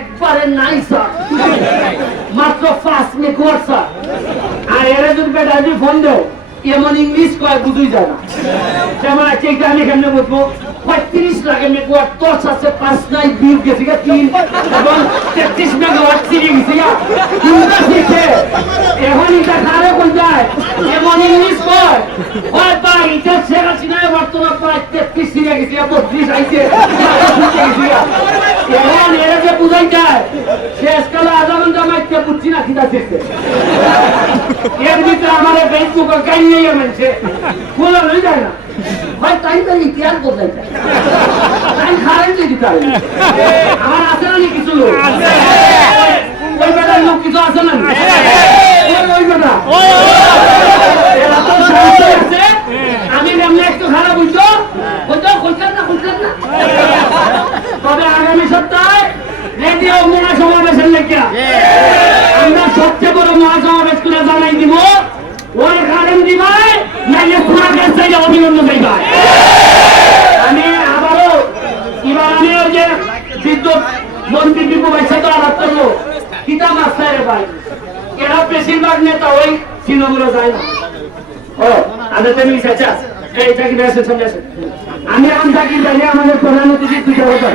একবারে নাই স্যার, মাত্র 5 মিনিট স্যার। আর এরা যদি বেটা যদি ফোন দেও এমন ইংলিশ কয় বুঝুই যায় না। যেমন আছে এটা আমি কেমনে বুঝবো? 35 লাগে মেগাওয়াট, 10 আছে 5 নাই, বিল গেছে 3 এবং 33 মেগাওয়াট চিড়ে গেছে। কোনটা শিখে এখন এটা কারে কোন যায় এমন ইংলিশ কয় হয় ভাই এটা শেখা চিনায় বর্তমান প্রায় 33 চিড়ে গেছে, 32 আইছে। এখন এরা যে বুঝাই যায় শেষকালে আধা ঘন্টা মাইতে বুঝছি না কিনা শেষে। এর ভিতরে আমার ফেসবুকে গাই নিয়ে মানছে খোলা হয়ে যায় না ভাই, তাই তো ইতিহাস বদলাই যায়, তাই খারেন দিতে পারে। আমার আছে না কিছু লোক, ওই বেটার লোক কিছু আছে না, ওই বেটা আছে। আমি এমনি একটু খারাপ বুঝছো বুঝছো, খুলছেন না খুলছেন না। তবে আগামী সপ্তাহে রেডিও মহাসমাবেশের লেখা আমরা সবচেয়ে বড় মহাসমাবেশ করে জানাই দিব। ওই কারণ দিবাই নাইলে তোমার কাছে অভিনন্দন দিবাই। আমি আবারও এবার আমি ওই যে বিদ্যুৎ মন্ত্রী বিপু ভাই সাথে আলাপ করবো, কিতাব আসতে ভাই এরা বেশিরভাগ নেতা ওই তৃণমূলে যায় না। ও আদা তুমি চাচা এই চাকরি আসে সামনে আসে। আমি এখন চাকরি জানি আমাদের প্রধানমন্ত্রী দুইটা কথা